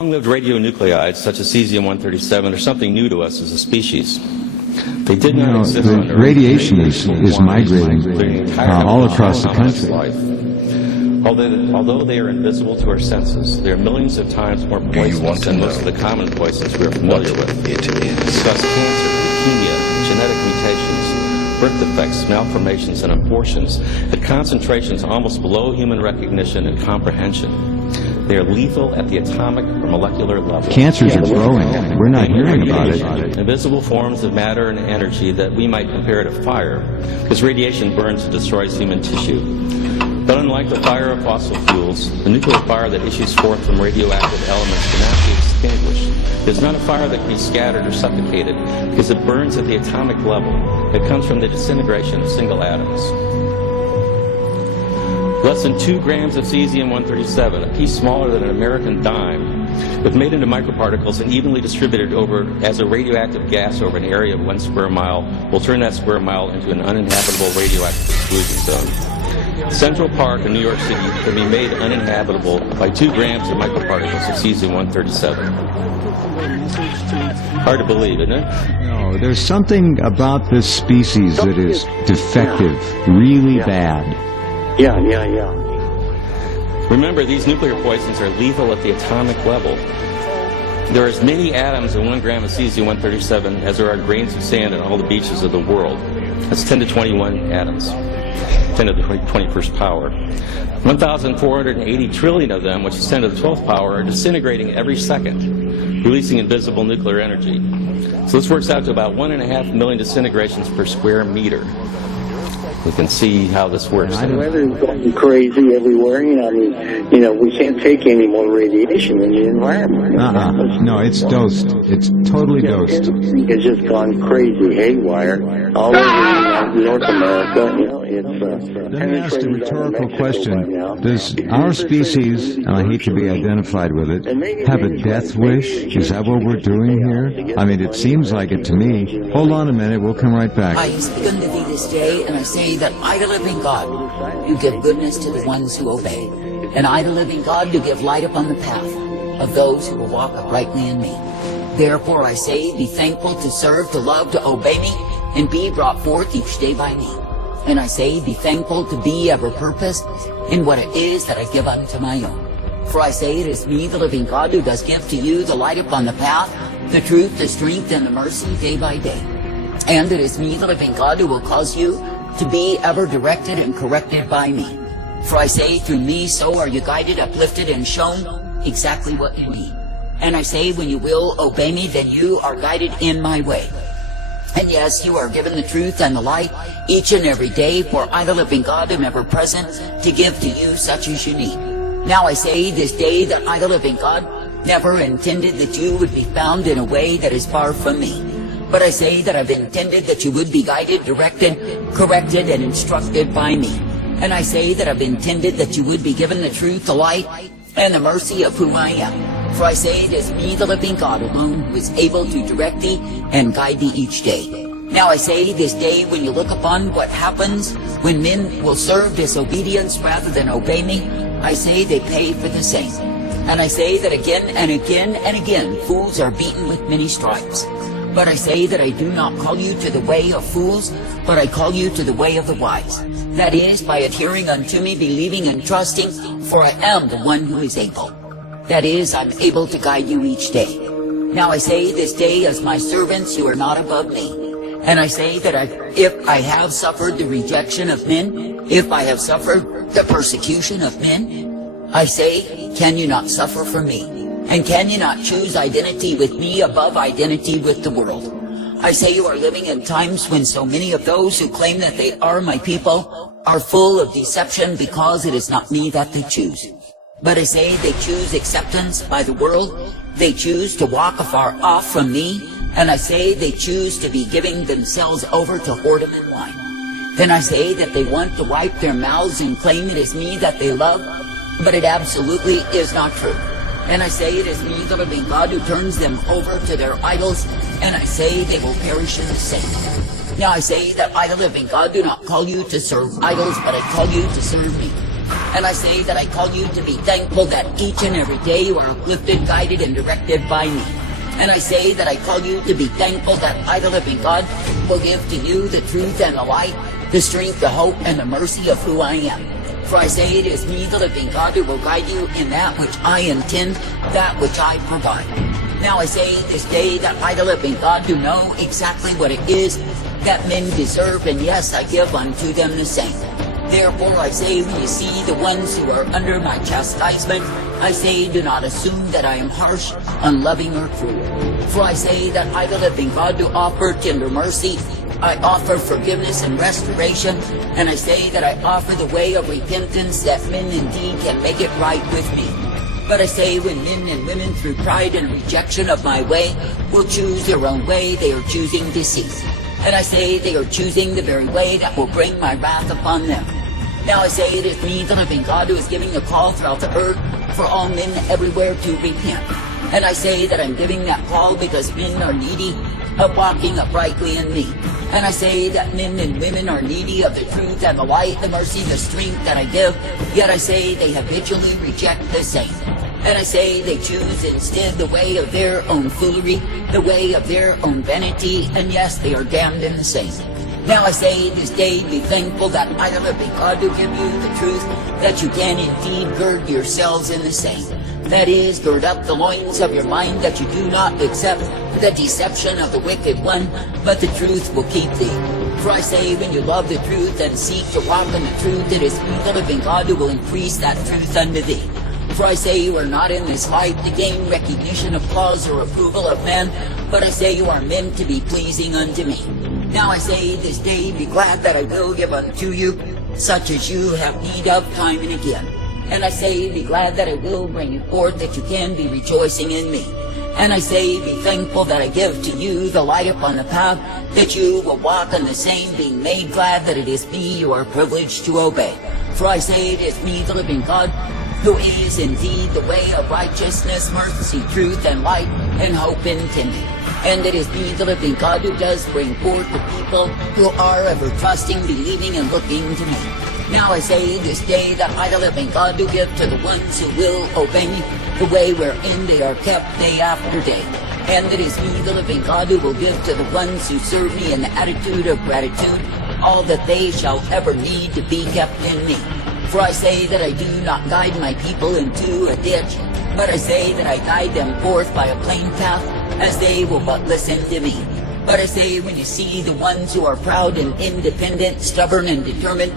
Long-lived radionuclides, such as cesium-137, are something new to us as a species. They did not exist on Earth. Radiation is migrating all across the country. Although they are invisible to our senses, they are millions of times more poisonous than most of the common poisons we are familiar with. Discuss cancer, leukemia, genetic mutations, birth defects, malformations, and abortions at concentrations almost below human recognition and comprehension. They are lethal at the atomic or molecular level. Cancers are growing. We're not hearing about it. Invisible forms of matter and energy that we might compare to fire, because radiation burns and destroys human tissue. But unlike the fire of fossil fuels, the nuclear fire that issues forth from radioactive elements cannot be extinguished. It is not a fire that can be scattered or suffocated, because it burns at the atomic level. It comes from the disintegration of single atoms. Less than 2 grams of cesium-137, a piece smaller than an American dime, if made into microparticles and evenly distributed as a radioactive gas over an area of 1 square mile, will turn that square mile into an uninhabitable radioactive exclusion zone. Central Park in New York City can be made uninhabitable by 2 grams of microparticles of cesium-137. Hard to believe, isn't it? No, there's something about this species that is defective, really bad. Yeah. Remember, these nuclear poisons are lethal at the atomic level. There are as many atoms in 1 gram of cesium-137 as there are grains of sand on all the beaches of the world. That's 10 to 21 atoms. 10 to the 21st power. 1,480 trillion of them, which is 10 to the 12th power, are disintegrating every second, releasing invisible nuclear energy. So this works out to about 1.5 million disintegrations per square meter. We can see how this works. The weather's going crazy everywhere. We can't take any more radiation in the environment. No, it's dosed. It's totally dosed. It's just gone crazy, haywire. All over North America, Let me ask a rhetorical question. Does our species, and I hate to be identified with it, have a death wish? Is that what we're doing here? I mean, it seems like it to me. Hold on a minute, we'll come right back. I speak unto thee this day, and I say that I, the living God, do give goodness to the ones who obey, and I, the living God, do give light upon the path of those who will walk uprightly in me. Therefore I say, be thankful to serve, to love, to obey me, and be brought forth each day by me. And I say, be thankful to be ever purposed in what it is that I give unto my own. For I say, it is me, the living God, who does give to you the light upon the path, the truth, the strength, and the mercy day by day. And it is me, the living God, who will cause you to be ever directed and corrected by me. For I say, through me so are you guided, uplifted, and shown exactly what you need. And I say, when you will obey me, then you are guided in my way. And yes, you are given the truth and the light each and every day, for I, the living God, am ever present to give to you such as you need. Now I say this day that I, the living God, never intended that you would be found in a way that is far from me. But I say that I've intended that you would be guided, directed, corrected, and instructed by me. And I say that I've intended that you would be given the truth, the light, and the mercy of who I am. For I say it is me, the living God alone, who is able to direct thee and guide thee each day. Now I say this day, when you look upon what happens when men will serve disobedience rather than obey me, I say they pay for the same. And I say that again and again and again, fools are beaten with many stripes. But I say that I do not call you to the way of fools, but I call you to the way of the wise. That is, by adhering unto me, believing and trusting, for I am the one who is able. That is, I'm able to guide you each day. Now I say this day, as my servants, you are not above me. And I say that if I have suffered the rejection of men, if I have suffered the persecution of men, I say, can you not suffer for me? And can you not choose identity with me above identity with the world? I say you are living in times when so many of those who claim that they are my people are full of deception, because it is not me that they choose. But I say they choose acceptance by the world. They choose to walk afar off from me. And I say they choose to be giving themselves over to whoredom and wine. Then I say that they want to wipe their mouths and claim it is me that they love, but it absolutely is not true. And I say it is me, the living God, who turns them over to their idols, and I say they will perish in the same. Now I say that I, the living God, do not call you to serve idols, but I call you to serve me. And I say that I call you to be thankful that each and every day you are uplifted, guided, and directed by me. And I say that I call you to be thankful that I, the living God, will give to you the truth and the light, the strength, the hope, and the mercy of who I am. For I say it is me, the living God, who will guide you in that which I intend, that which I provide. Now I say this day that I, the living God, do know exactly what it is that men deserve, and yes, I give unto them the same. Therefore I say, when you see the ones who are under my chastisement, I say, do not assume that I am harsh, unloving, or cruel. For I say that I, the living God, do offer tender mercy, I offer forgiveness and restoration, and I say that I offer the way of repentance, that men indeed can make it right with me. But I say, when men and women through pride and rejection of my way will choose their own way, they are choosing deceit. And I say they are choosing the very way that will bring my wrath upon them. Now I say it is me, the living God, who is giving a call throughout the earth for all men everywhere to repent. And I say that I'm giving that call because men are needy of walking uprightly in me. And I say that men and women are needy of the truth and the light, the mercy, the strength that I give, yet I say they habitually reject the same. And I say they choose instead the way of their own foolery, the way of their own vanity, and yes, they are damned in the same. Now I say this day, be thankful that I, the living God, do give you the truth, that you can indeed gird yourselves in the same. That is, gird up the loins of your mind, that you do not accept the deception of the wicked one, but the truth will keep thee. For I say, when you love the truth and seek to walk in the truth, it is me, the living God, who will increase that truth unto thee. For I say you are not in this life to gain recognition, applause, or approval of men, but I say you are meant to be pleasing unto me. Now I say this day, be glad that I will give unto you such as you have need of time and again. And I say, be glad that I will bring you forth, that you can be rejoicing in me. And I say, be thankful that I give to you the light upon the path, that you will walk on the same, being made glad that it is me you are privileged to obey. For I say it is me, the living God, who is indeed the way of righteousness, mercy, truth, and light, and hope intended. And it is me, the living God, who does bring forth the people who are ever trusting, believing, and looking to me. Now I say this day that I, the living God, do give to the ones who will obey me the way wherein they are kept day after day. And it is me, the living God, who will give to the ones who serve me in the attitude of gratitude all that they shall ever need to be kept in me. For I say that I do not guide my people into a ditch, but I say that I guide them forth by a plain path, as they will but listen to me. But I say, when you see the ones who are proud and independent, stubborn and determined,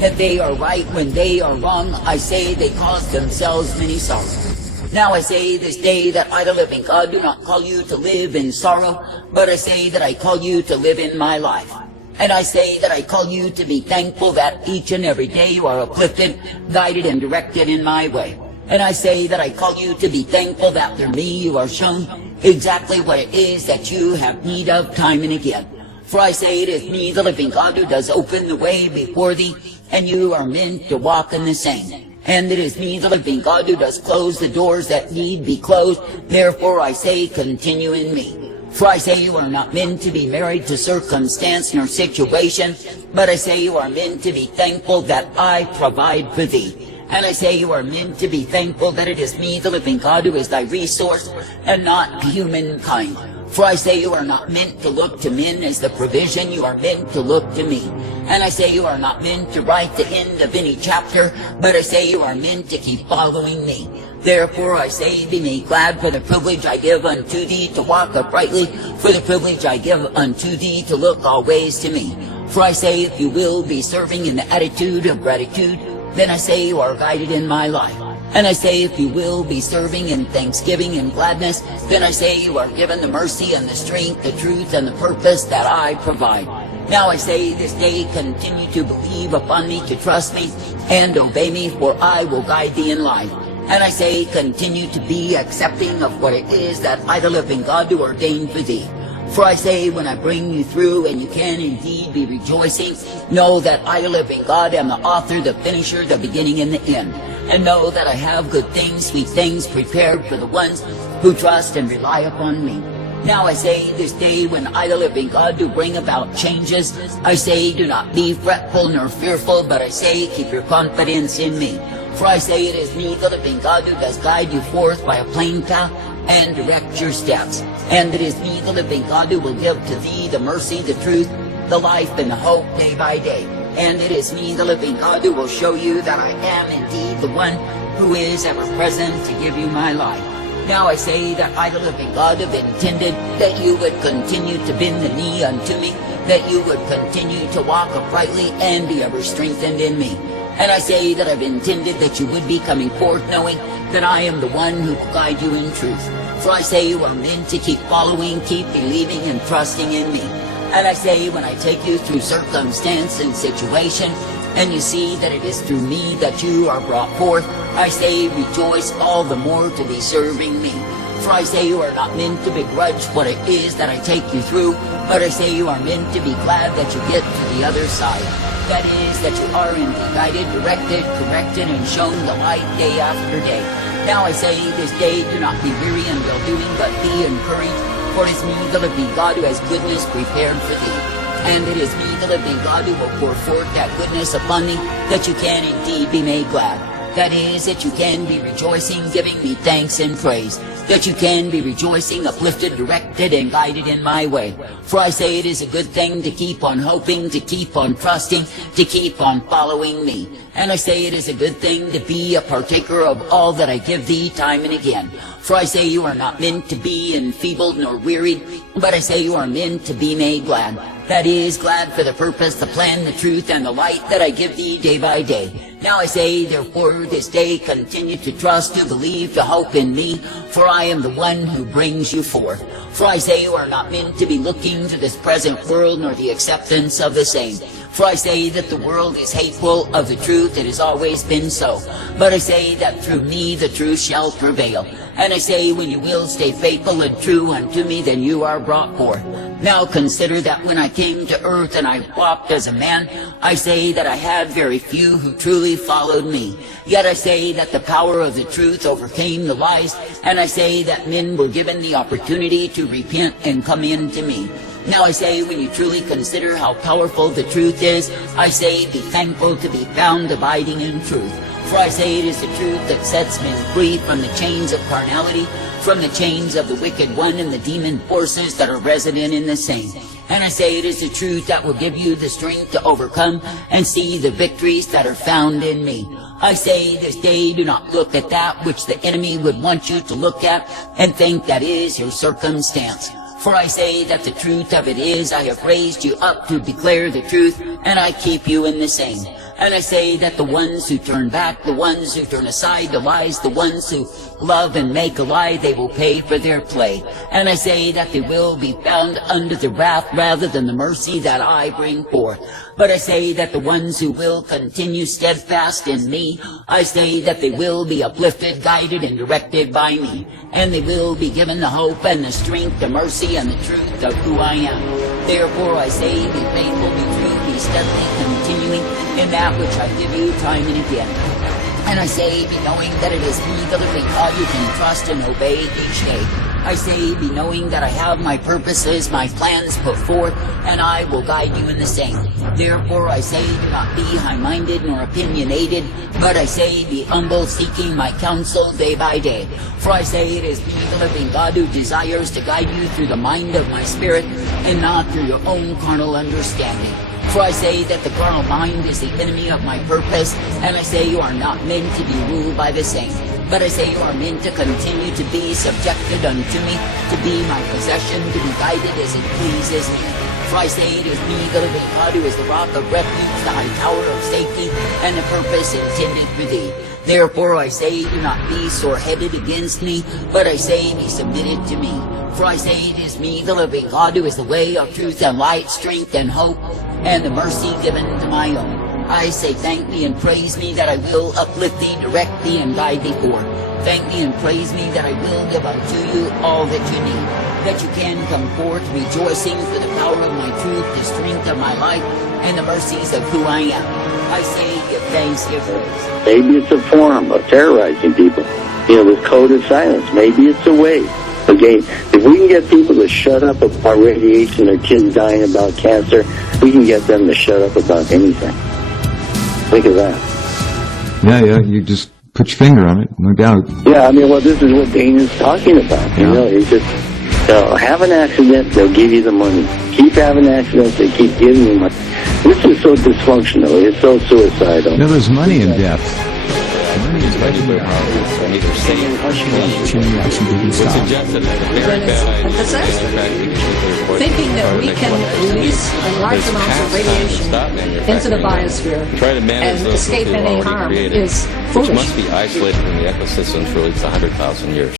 that they are right when they are wrong, I say they cause themselves many sorrows. Now I say this day that I, the living God, do not call you to live in sorrow, but I say that I call you to live in my life. And I say that I call you to be thankful that each and every day you are uplifted, guided, and directed in my way. And I say that I call you to be thankful that through me you are shown exactly what it is that you have need of time and again. For I say it is me, the living God, who does open the way before thee, and you are meant to walk in the same. And it is me, the living God, who does close the doors that need be closed. Therefore I say, continue in me. For I say you are not meant to be married to circumstance nor situation, but I say you are meant to be thankful that I provide for thee. And I say you are meant to be thankful that it is me, the living God, who is thy resource, and not humankind. For I say you are not meant to look to men as the provision, you are meant to look to me. And I say you are not meant to write the end of any chapter, but I say you are meant to keep following me. Therefore I say, be made glad for the privilege I give unto thee to walk uprightly, for the privilege I give unto thee to look always to me. For I say, if you will be serving in the attitude of gratitude, then I say you are guided in my life. And I say, if you will be serving in thanksgiving and gladness, then I say you are given the mercy and the strength, the truth, and the purpose that I provide. Now I say this day, continue to believe upon me, to trust me, and obey me, for I will guide thee in life. And I say, continue to be accepting of what it is that I, the living God, do ordain for thee. For I say, when I bring you through, and you can indeed be rejoicing, know that I, the living God, am the author, the finisher, the beginning, and the end. And know that I have good things, sweet things prepared for the ones who trust and rely upon me. Now I say this day, when I, the living God, do bring about changes, I say, do not be fretful nor fearful, but I say, keep your confidence in me. For I say it is me, the living God, who does guide you forth by a plain path and direct your steps. And it is me, the living God, who will give to thee the mercy, the truth, the life, and the hope day by day. And it is me, the living God, who will show you that I am indeed the one who is ever present to give you my life. Now I say that I, the living God, have intended that you would continue to bend the knee unto me, that you would continue to walk uprightly and be ever strengthened in me. And I say that I've intended that you would be coming forth knowing that I am the one who will guide you in truth. For I say you are meant to keep following, keep believing, and trusting in me. And I say when I take you through circumstance and situation, and you see that it is through me that you are brought forth, I say rejoice all the more to be serving me. For I say you are not meant to begrudge what it is that I take you through, but I say you are meant to be glad that you get to the other side. That is, that you are indeed guided, directed, corrected, and shown the light day after day. Now I say this day, do not be weary in well-doing, but be encouraged, for it is me, the living God, who has goodness prepared for thee. And it is me, the living God, who will pour forth that goodness upon thee, that you can indeed be made glad. That is, that you can be rejoicing, giving me thanks and praise. That you can be rejoicing, uplifted, directed, and guided in my way. For I say it is a good thing to keep on hoping, to keep on trusting, to keep on following me. And I say it is a good thing to be a partaker of all that I give thee time and again. For I say you are not meant to be enfeebled nor wearied, but I say you are meant to be made glad. That is, glad for the purpose, the plan, the truth, and the light that I give thee day by day. Now I say, therefore, this day continue to trust, to believe, to hope in me, for I am the one who brings you forth. For I say you are not meant to be looking to this present world, nor the acceptance of the same. For I say that the world is hateful of the truth, it has always been so. But I say that through me the truth shall prevail. And I say, when you will stay faithful and true unto me, then you are brought forth. Now consider that when I came to earth and I walked as a man, I say that I had very few who truly followed me. Yet I say that the power of the truth overcame the lies, and I say that men were given the opportunity to repent and come in to me. Now I say, when you truly consider how powerful the truth is, I say, be thankful to be found abiding in truth. For I say it is the truth that sets men free from the chains of carnality, from the chains of the wicked one and the demon forces that are resident in the same. And I say it is the truth that will give you the strength to overcome and see the victories that are found in me. I say this day, do not look at that which the enemy would want you to look at and think that is your circumstance. For I say that the truth of it is, I have raised you up to declare the truth, and I keep you in the same. And I say that the ones who turn back, the ones who turn aside the lies, the ones who love and make a lie, they will pay for their play. And I say that they will be found under the wrath rather than the mercy that I bring forth. But I say that the ones who will continue steadfast in me, I say that they will be uplifted, guided, and directed by me. And they will be given the hope and the strength, the mercy, and the truth of who I am. Therefore I say, be faithful, be true, be steadily continuing in that which I give you time and again. And I say, be knowing that it is me, the living God, you can trust and obey each day. I say, be knowing that I have my purposes, my plans put forth, and I will guide you in the same. Therefore I say, do not be high-minded nor opinionated, but I say, be humble, seeking my counsel day by day. For I say, it is me, the living God, who desires to guide you through the mind of my spirit, and not through your own carnal understanding. For I say that the carnal mind is the enemy of my purpose, and I say you are not meant to be ruled by the same. But I say you are meant to continue to be subjected unto me, to be my possession, to be guided as it pleases me. For I say it is me, the living God, who is the rock of refuge, the high tower of safety, and the purpose intended for thee. Therefore I say, do not be sore-headed against me, but I say, be submitted to me. For I say it is me, the living God, who is the way of truth and light, strength and hope, and the mercy given to my own. I say, thank me and praise me that I will uplift thee, direct thee, and guide thee forth. Thank me and praise me that I will give unto you all that you need, that you can come forth rejoicing for the power of my truth, the strength of my life, and the mercies of who I am. I say, give thanks, give praise. Maybe it's a form of terrorizing people, with code of silence. Maybe it's a way. Again, if we can get people to shut up about radiation, their kids dying about cancer, we can get them to shut up about anything. Think of that. Yeah, you just put your finger on it, no doubt. Yeah, I mean, well, this is what Dana's talking about. You know, it's just, have an accident, they'll give you the money. Keep having accidents, they keep giving you money. This is so dysfunctional. It's so suicidal. No, there's money in death. Money is nuclear power plants are neither safe nor clean. It suggested that a very bad idea is in fact to use nuclear poison Thinking that we to can make release large amounts of radiation into the biosphere try to manage and those escape we've any already harm created, is which foolish. must be isolated in the ecosystems for at least 100,000 years.